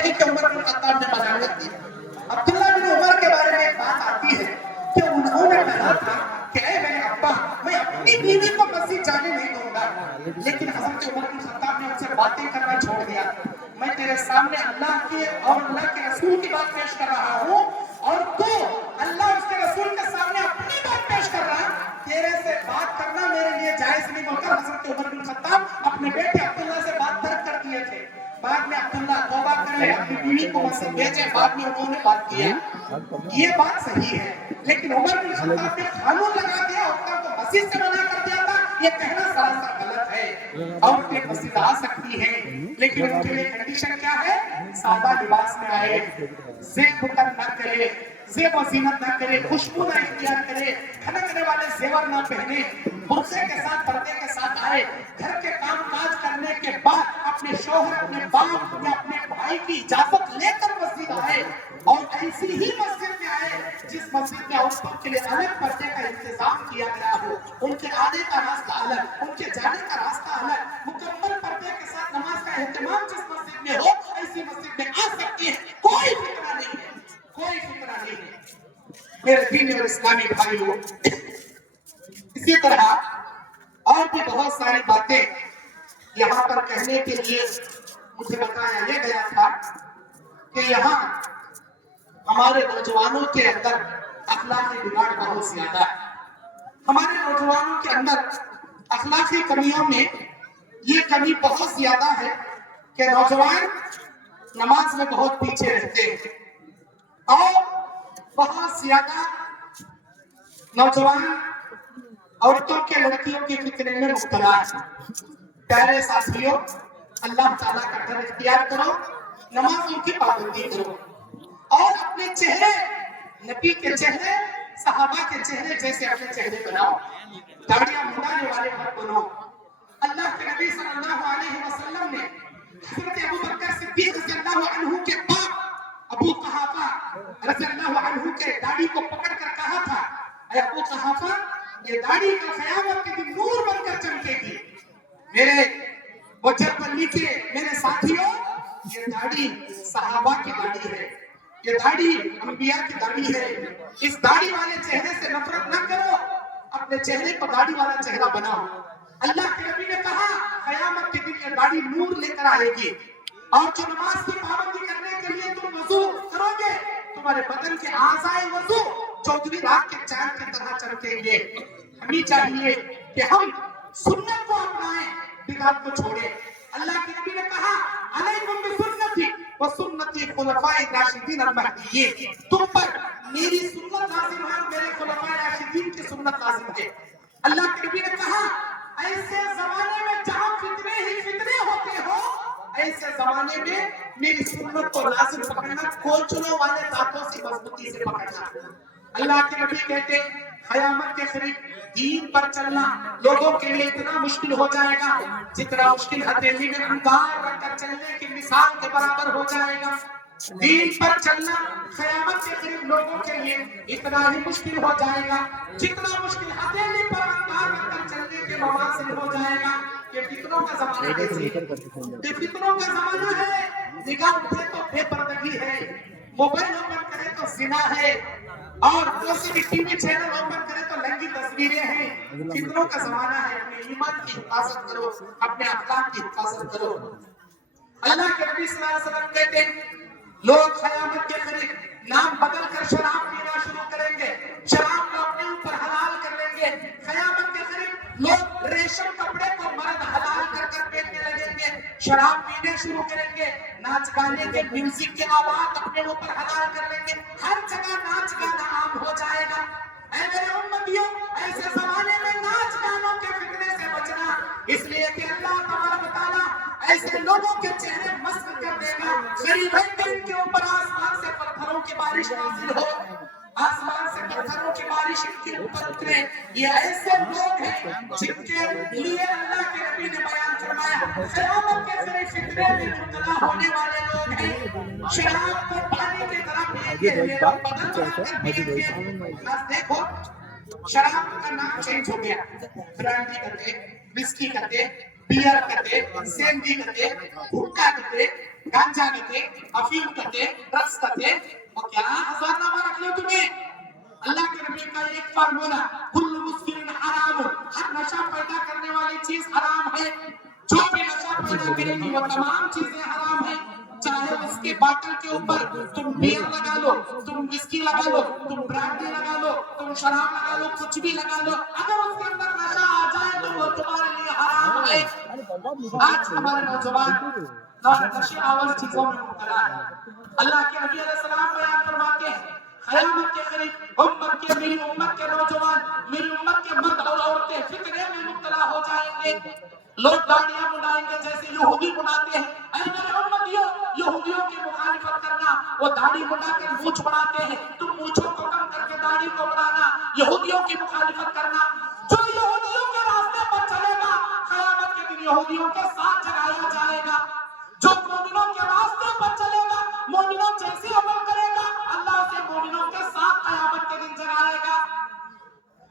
نہیں کہ عمر بن خطاب نے منع کر دیا. عبداللہ بن عمر کے بارے میں ایک بات آتی ہے کہ انہوں نے کہا تھا کہ اے میرے ابا میں اپنی بیوی کو مسجد جانے نہیں دوں گا, لیکن حضرت عمر بن خطاب نے ان سے باتیں کرنا چھوڑ دیا. میں تیرے سامنے اللہ کے اور اللہ کے رسول کی بات پیش کر رہا ہوں, اور تو اللہ اس کے رسول کے سامنے اپنی بات پیش کر رہا ہے. تیرے سے بات کرنا میرے لیے جائز نہیں ہوتا. حضرت عمر بن خطاب اپنے بیٹے عبداللہ سے بات ترک کر دیے تھے. بعد میں عبداللہ توبہ کرے, اپنی بیوی کو مسجد بھیجے, بعد میں انہوں نے بات کیا. یہ بات صحیح ہے, لیکن عمر بن خطاب نے قانون لگا دیا, عورتوں کو مسجد سے منع کر دیا تھا. یہ کہنا سراسر غلط ہے. عورتیں مسجد آ سکتی ہیں, لیکن ان کے لیے کنڈیشن کیا ہے؟ سادہ لباس میں آئے, زیب بکر نہ کرے, زیب و زینت نہ کرے, خوشبو نہ اختیار کرے, کھنکنے والے زیور نہ پہنے, برقعے کے ساتھ پردے کے ساتھ آئے. گھر کے کام کاج کرنے کے بعد اپنے شوہر, اپنے باپ یا اپنے بھائی کی اجازت لے کر مسجد آئے, اور ایسی ہی مسجد میں آئے جس مسجد میں عورتوں کے لیے الگ پردے کا انتظام کیا گیا ہو. ان کے آنے کا راستہ الگ, ان کے جانے کا راستہ الگ, مکمل پردے کے ساتھ نماز کا اہتمام جس مسجد میں ہو, ایسی مسجد میں آ سکتی ہے. کوئی فکرہ نہیں ہے, کوئی فکرہ نہیں ہے. میرے دین اور اسلامی بھائیوں, اسی طرح اور بھی بہت ساری باتیں یہاں پر کہنے کے لیے مجھے بتایا یہ گیا تھا کہ یہاں ہمارے نوجوانوں کے اندر اخلاقی بگاڑ بہت زیادہ ہے. ہمارے نوجوانوں کے اندر اخلاقی کمیوں میں یہ کمی بہت زیادہ ہے کہ نوجوان نماز میں بہت پیچھے رہتے ہیں, اور بہت زیادہ نوجوان عورتوں کے, لڑکیوں کے فتنے میں مبتلا ہے. پیارے ساتھیوں, اللہ تعالیٰ کا ڈر اختیار کرو, نمازوں کی پابندی کرو, اور اپنے چہرے نبی کے چہرے, صحابہ کے چہرے جیسے اپنے چہرے بناؤ. داڑیاں منڈانے والے مت بنو. اللہ کے نبی صلی اللہ علیہ وسلم نے حضرت ابو بکر صدیق رضی اللہ عنہ کے باپ ابو قحافہ رضی اللہ عنہ کے داڑھی کو پکڑ کر کہا تھا, اے ابو قحافہ, یہ داڑھی کا قیامت کے دن نور بن کر چمکے گی. میرے وجہ پر لکھے میرے ساتھیوں, یہ داڑھی صحابہ کی داڑھی ہے, یہ داڑھی انبیاء کی داڑھی ہے. اس داڑھی والے چہرے سے نفرت نہ کرو, اپنے چہرے کو داڑھی والا چہرہ بناؤ. اللہ کے نبی نے کہا قیامت کے دن یہ داڑھی نور لے کر آئے گی, اور جو نماز کی پابندی کرنے کے لیے تم وضو کرو گے, تمہارے بدن کے اعضائے وضو چودھویں رات کے چاند کی طرح چمکیں گے. ہمیں چاہیے کہ ہم سنت کو اپنائیں, بدعت کو چھوڑیں. اللہ کے نبی نے کہا علیکم بسنتی وسنتی خلفائے راشدین المہدیین, تم پر میری سنت لازم ہے, میرے خلفائے راشدین کی سنت لازم ہے. اللہ کے نبی نے کہا ایسے زمانے میں جہاں فتنے ہی فتنے ہوتے ہو, ایسے زمانے میں میری سنت کو لازم پکڑنا, کھوچنوں والے دانتوں سے مضبوطی سے پکڑنا. اللہ کے نبی کہتے قیامت کے قریب دین پر چلنا لوگوں کے لیے اتنا مشکل ہو جائے گا جتنا مشکل ہتھیلی میں انگار رکھ کر چلنے کی مثال کے برابر ہو جائے گا. دین پر چلنا قیامت کے قریب لوگوں کے لیے اتنا ہی مشکل ہو جائے گا جتنا مشکل ہتھیلی پر انگار رکھ کر چلنے کے مواصل ہو جائے گا. یہ فتنوں کا زمانہ ہے, یہ فتنوں کا زمانہ ہے. نگاہ اٹھے تو بے پردگی ہے, موبائل اوپن کرے تو زنا ہے, اور کسی بھی ٹی وی چینل اوپن کرے تو لنگی تصویریں ہیں. فتنوں کا زمانہ ہے. اپنے ایمان کی حفاظت کرو, اپنے اخلاق کی حفاظت کرو. اللہ کے نبی صلی اللہ علیہ وسلم کہتے ہیں لوگ قیامت کے قریب نام بدل کر شراب پینا شروع کریں گے, شراب کو اپنے اوپر حلال کر لیں گے. قیامت کے قریب لوگ ریشم کپڑے کو مرد حلال کر کر پہننے لگیں گے, شراب پینے شروع کریں گے, ناچ گانے کے میوزک کے آلات اپنے اوپر حلال کر لیں گے. ہر جگہ ناچ گانا عام ہو جائے گا. اے میرے امتیوں, ایسے زمانے میں ناچ گانوں کے فتنے سے بچنا, اس لیے کہ اللہ تبارک و تعالیٰ ایسے لوگوں کے چہرے مسخ کر دے گا. غریب ان کے اوپر آسمان سے پتھروں کی بارش نازل ہو, آسمان سے پتھروں کی بارش ان کے اوپر اترے. یہ ایسے لوگ ہیں جن کے لیے اللہ کے نبی نے بیان فرمایا قیامت کے قریب فتنے میں مبتلا ہونے والے لوگ ہیں. شراب کو پانی کی طرح پیئیں گے, بدل بنا کر پیئیں گے. بس دیکھو شراب کا نام چینج ہو گیا, برانڈی کرتے, وسکی کرتے, بیئر کرتے, سینڈی کرتے, بھٹا کرتے, गांजा लेते, अफीम करते, ड्रग्स करते, वो क्या हजारनामा रख लिया तुम्हें? अल्लाह के नबी का एक फार्मूला, कुल्लु मुस्किरिन हराम, हर नशा पैदा करने वाली चीज हराम है। जो भी नशा पैदा करेगी वो तमाम चीजें हराम है। चाहे उसके बाटल के ऊपर तुम बियर लगा लो, तुम विस्की लगा लो, तुम ब्रांडी लगा लो, तुम शराब लगा लो, कुछ भी लगा लो, अगर उसके अंदर नशा आ जाए तो वो तुम्हारे लिए हराम है। आज हमारे नौजवान नशेआवर चीजों में मुब्तला है। अल्लाह के नबी अलैहि सलाम बयान फरमाते हैं, क़यामत के करीब उम्मत के, मेरी उम्मत के नौजवान, मेरी उम्मत के मर्द और औरतें फितने में मुब्तला हो जाएंगे। लोग दाढ़ियां मुड़ाएंगे जैसे यहूदी मुड़ाते हैं। ऐ मेरे उम्मतियों, यहूदियों की मुखालिफत करना, वो दाढ़ी मुड़ाकर मूंछ बढ़ाते हैं, तुम मूंछों को कम करके दाढ़ी को बढ़ाना। यहूदियों की मुखालिफत करना, जो यहूदियों के रास्ते पर चलेगा क़यामत के दिन यहूदियों के साथ जगाया जाएगा। जो मोमिनों के रास्ते पर चलेगा, मोमिनों जैसे अमल करेगा, अल्लाह से मोमिनों के साथ क़यामत के दिन जगाएगा।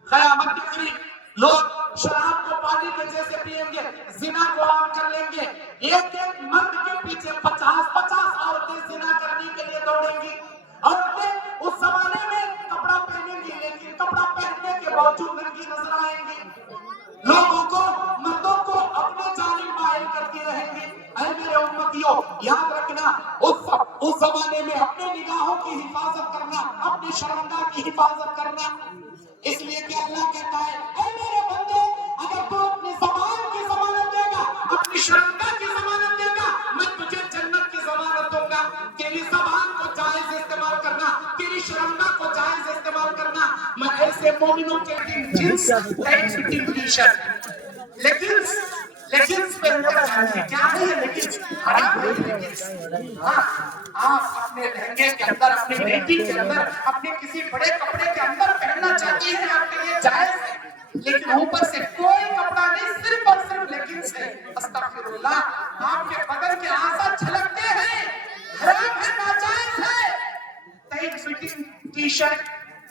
क़यामत के करीब लोग शराब को पानी के जैसे पिएंगे, जिना को आम कर लेंगे। एक एक मर्द के पीछे 50-50 औरतें जिना करने के लिए दौड़ेंगी। औरतें उस जमाने में कपड़ा पहनेंगी, लेकिन कपड़ा पहनने के बावजूद नंगी नजर आएंगी। लोगों को, मर्दों को अपने जानिब माइल करती रहेंगी। ऐ मेरे उम्मतियों, याद रखना, उस जमाने में अपने निगाहों की हिफाजत करना, अपनी शर्मगाह की हिफाजत करना। इसलिए कि अल्लाह कहता है, ऐ मेरे बंदे, अगर तू अपनी ज़बान की ज़मानत देगा, अपनी शर्मगाह की ज़मानत देगा, मैं तुझे जन्नत की ज़मानत दूंगा। तेरी ज़बान को जायज़ इस्तेमाल करना, तेरी शर्मगाह को जायज़ इस्तेमाल करना। मैं ऐसे मोमिनों के jeans tight fitting T-shirt, leggings पे ऊपर जाने, क्या है ये लेगिंग्स? हराम है लेगिंग्स। हाँ, आप अपने लहंगे के अंदर, अपनी बेटी के अंदर, अपने किसी बड़े कपड़े के अंदर पहनना चाहती है, आपके लिए जायज है, लेकिन ऊपर से कोई कपड़ा नहीं, सिर्फ और सिर्फ लेगिंग्स है। अस्तगफिरुल्लाह, आपके बदन के आज़ा झलकते हैं, हराम है, नाजायज है। टाइट फिटिंग टी-शर्ट,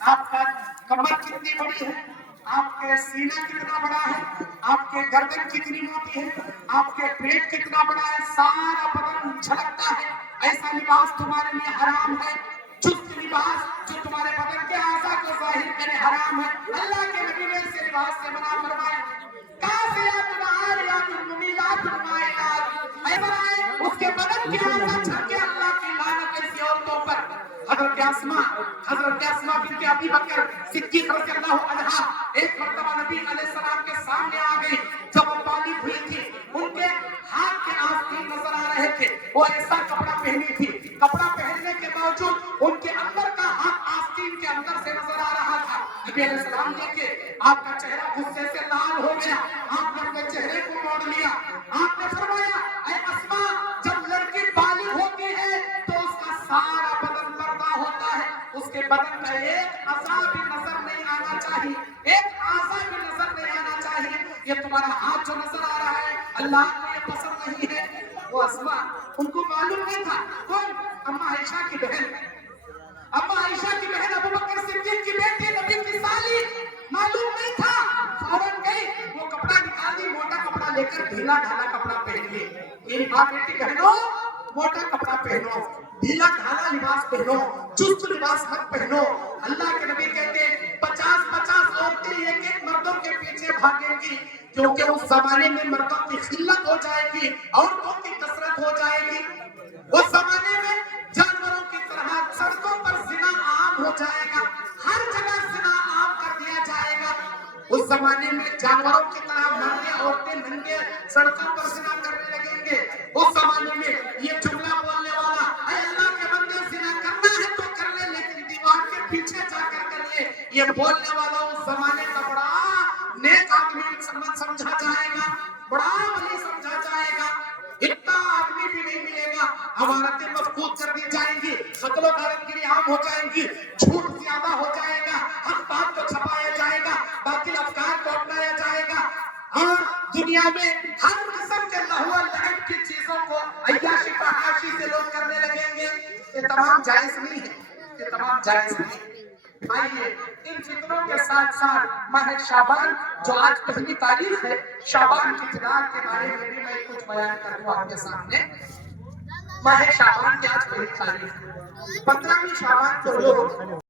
आपका कमर कितनी बड़ी है, आपके सीना कितना बड़ा है, आपके गर्दन कितनी मोटी है, आपके पेट कितना बड़ा है, सारा बदन झलकता है। ऐसा लिबास तुम्हारे लिए हराम है। चुस्त लिबास जो तुम्हारे बदन के आज़ा को ज़ाहिर करे हराम है। अल्लाह के नबी ने इस लिबास से मना फरमाया। कासियातुन आरियातुन मुमीलातुन माइलात, ऐसा है उसके बदन के आज़ा झलके, अल्लाह की लानत ऐसी औरतों पर। हज़रत अस्मा बिन्त अबी बकर सिद्दीक़ रज़ियल्लाहु अन्हा एक मर्तबा नबी अलैहिस्सलाम के सामने आ गई। जब वो बालिग़ हुई थी, उनके हाथ के आस्तीन नजर आ रहे थे। वो ऐसा कपड़ा पहनी थी, कपड़ा पहनने के बावजूद उनके अंदर का हाथ आस्तीन के अंदर से नजर आ रहा था। नबी अलैहिस्सलाम देखे, आपका चेहरा गुस्से से लाल हो गया, आपने अपने चेहरे को मोड़ लिया। आपने फरमाया, ऐ अस्मा, जब लड़की बालिग़ होती है तो उसका सारा बदन पर्दा होता है, उसके बदन का एक आज़ा भी नजर नहीं आना चाहिए, एक आज़ा भी नजर नहीं आना चाहिए। ये तुम्हारा हाथ जो नजर आ रहा है, अल्लाह को ये पसंद नहीं है। वो अस्मा, उनको मालूम नहीं था कौन, अम्मा आयशा की बहन, अम्मा आयशा की बहन, अबू बकर सिद्दीक की बेटी, नबी की साली, मालूम नहीं था। फौरन गई, वो कपड़ा निकाली, मोटा कपड़ा लेकर ढीला ढाला कपड़ा पहन ली। मेरी माँ बेटी बहनों, मोटा कपड़ा पहनो, ढीला ढाला लिबास पहनो, चुस्त लिबास मत पहनो। अल्लाह के नबी कहते हैं 50-50 औरतें एक एक मर्दों के पीछे भागेंगी, क्योंकि उस जमाने में मर्दों की खिल्लत हो जाएगी, औरतों की कसरत हो जाएगी। उस जमाने में जानवरों की तरह सड़कों पर जिना आम हो जाएगा, हर जगह जिना आम कर दिया जाएगा। उस जमाने में जानवरों की तरह मर्द औरतें नंगे सड़कों पर जिना करने लगेंगे। उस जमाने में ये जुमला बोलने वाला, अल्लाह के बंदे जिना करना है तो कर ले, लेकिन दीवार के पीछे जाकर करिए, ये बोलने वाला उस जमाने का बड़ा नेक आदमी समझा जाएगा, बड़ा वली समझा जाएगा। इतना आदमी भी नहीं मिलेगा। अमानतें मफकूद कर दी जाएंगी, कत्लो गारतगिरी आम हो जाएंगी, झूठ ज्यादा हो जाएगा, हक बात को छपाया जाएगा, बातिल अफकार को अपनाया जाएगा, और दुनिया में हर किस्म के लहू लहब की चीजों को अय्याशी फहाशी से लोग करने लगेंगे। ये तमाम जायज नहीं है, ये तमाम जायज नहीं है। आइए इन फितरों के साथ साथ माह शाबान, जो आज पहली तारीख है, शाबान की फितरात के बारे में भी मैं कुछ बयान कर दूं आपके सामने। ماہ شعبان کی آج پہلی تاریخ ہے، 15ویں شعبان کو لوگ